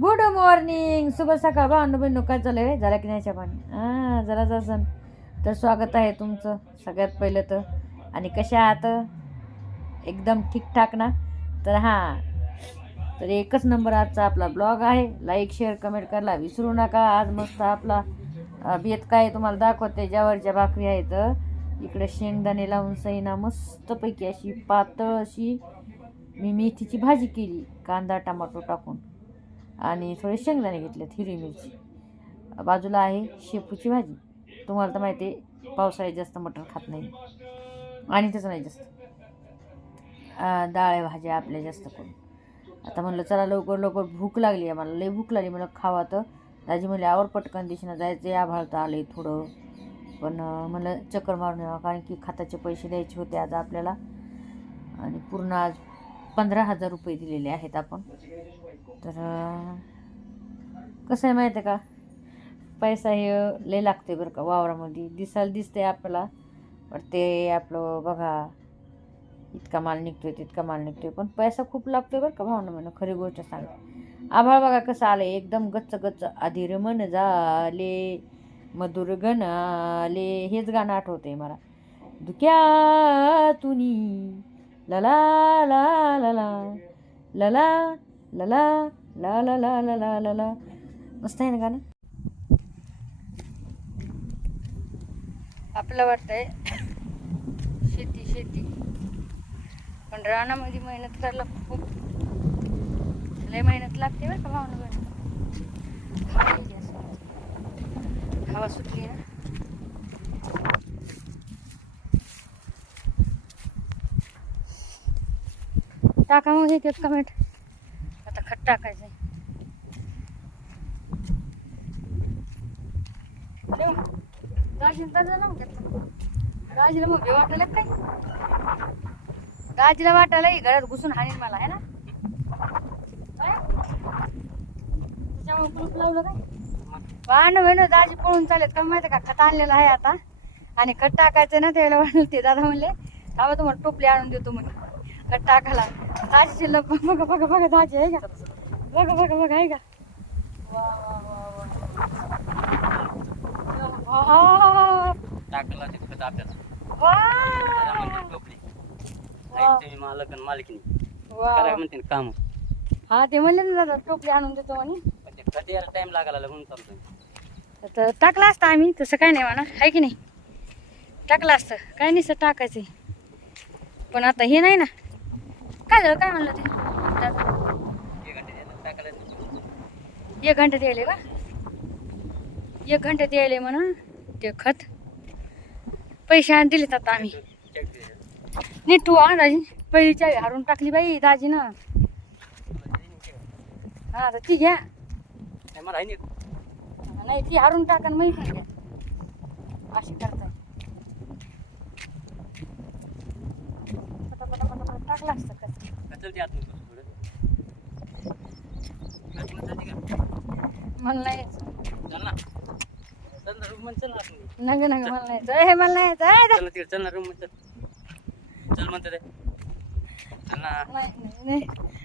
Good morning शुभ सकाळ भावंड बहिणू काय चालू आहे झाला की नाही पाणी हां जरा जसन तर स्वागत आहे तुमचं. सगळ्यात पहिलं तर. आणि कशा आहात? एकदम ठीकठाक ना? तर हां तर एकच नंबर आजचा आपला ब्लॉग आहे. लाईक शेअर कमेंट करायला विसरू नका. आज मस्त आपला अ, बेत काय तुम्हाला दाखवते. ज्यावरच्या भाकरी आहेत. इकडे शेंगदाणे लावून सईना मस्तपैकी अशी पातळ अशी मी मेथीची भाजी केली कांदा टमाटो टाकून. आणि थोडे शेंगदाणे घेतलेत हिरवी मिरची. बाजूला आहे शेपूची भाजी. तुम्हाला तर माहिती आहे पावसाळ्यात जास्त मटण खात नाही. आणि त्याचं नाही जास्त. अं, डाळ भाज्या आपल्या जास्त करून. आता म्हणलं चला लवकर लवकर भूक लागली आहे. मला लई भूक लागली. मला खावा तर. दाजी म्हणले आवर पटकन दिशेनं जायचं या भाळतं आलं थोडं. पण म्हणलं चक्कर मारून यावं. कारण की खाताचे पैसे द्यायचे होते आज आपल्याला. आणि पूर्ण आज पंधरा हजार रुपये दिलेले आहेत आपण. तर कसं आहे माहीत आहे का? पैसा हे लय लागते बरं का वावरामध्ये. दिसायला दिसते आपल्याला पण ते आपलं बघा इतका माल निघतोय तितका माल निघतोय. पण पैसा खूप लागतोय बरं का भावना म्हणून खरी गोष्ट सांग आभाळ बघा कसं आलं एकदम गच्च गच्च अधीर मन झाले मधुर गण आले. हेच गाणं आठवतंय मला. धुक्यातुनी लला ला ला लला लला ला ला ला ला ला ला ला मस्त आहे ना गाणं आपलं वाटतंय शेती शेती पण रानामध्ये मेहनत करायला खूप लय मेहनत लागते बरं का भावना हवा सुटली ना टाका मग एक एक कमेंट आता खत टाकायचं दाजीला तर दाजीला मग भेव वाटायला काय दाजीला वाटायला घरात घुसून हाणीन मला आहे ना? त्याच्यामुळे कुलूप लावलं काय? वाहन म्हणून दाजी पळून चालेल का माहिती का खत आणलेलं आहे आता? आणि खत टाकायचं ना त्याला वाढून ते दादा म्हणले थांबा तुम्हाला टोपली आणून देतो म्हणे. टाकायला. दाजी शिल्लक बघा बघा बघा दाजी आहे का? बघा बघा बघा आहे का? टाकला ते खत आपल्याला वा. त्याला म्हणते टोपली. वा. नाही तुम्ही मालक आणि मालकीनी वा. करायला म्हणते ना काम. हा ते म्हणले ना दादा टोपली आणून देतो म्हणे. यायला टाइम लागायला म्हणून तर टाकलं असतं आम्ही तसं काय नाही म्हणा आहे की नाही? टाकलं असतं. काय नाही सर टाकायचं पण आता हे नाही ना काय झालं? काय म्हणलं ते? एक घंटे द्यायला यायले का? एक घंट्यात यायले म्हणा ते खत पैसे आण दिलेत आता आम्ही. द्यायला. नीट तू आण दाजी. पहिली चावी हारून टाकली बाई दाजी ना हा आता ती घ्या. नाही, ती हारून टाका मी पण घ्या. अशी करताय. टाकलं असतं का कचल ते आतून थोडं आतून जाते का? मला नाही यायचं. चल ना चल ना रूम चल ना आतून. नग नग मला नाही यायचं. ए, मला नाही यायचं. ए, दा- चल ना तिकडे चल ना रूम चल चल म्हणते ते चल ना नाही नाही नाही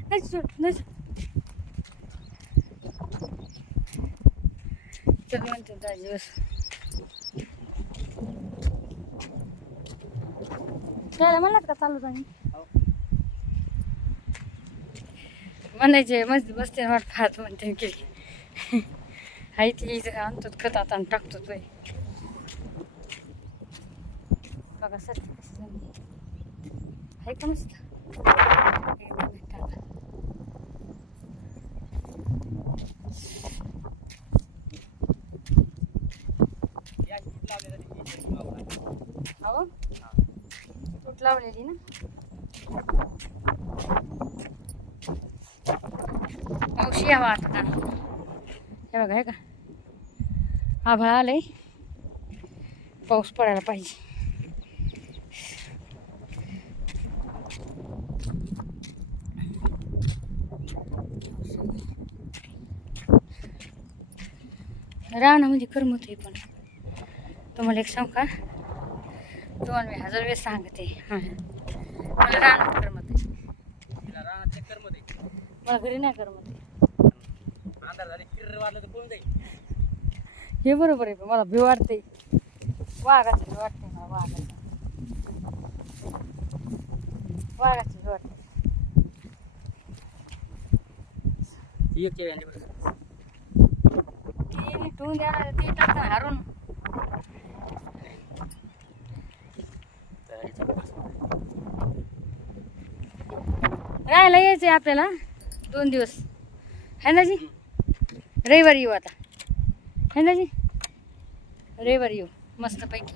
नाही सोड, नाही सोड. चल म्हणते दाजी बस त्याला म्हणलात का चालू जाणी म्हणायचे मस्त बसते वाट पाहत म्हणते केळी आई ती आणतो खत आता टाकतो तो बघा सर आहे का मस्त हो लावलेली ना मावशी यावा आता हे बघा हे का? आभाळ आलंय. पाऊस पडायला पाहिजे. रानामध्ये करमत आहे पण. तुम्हाला एक सांग का? तुम्हाला मी हजार वेळेस सांगते. हां. मला रानात करमत आहे. मला घरी नाही कर म्हणते अंधार झाले किर्र वाजलं तर कोण जाईल. हे बरोबर आहे पण मला भी वाटते. वाघाची भी वाटते मला वाघाची. वाघाची भी वाटते. एक केळी आणली बरं ती ठेवून द्या ना ती टाकता हारून. तर ह्याच्यात राहायला यायचंय आपल्याला दोन दिवस. है ना जी? रविवारी येऊ आता. है ना जी? रविवारी येऊ. मस्तपैकी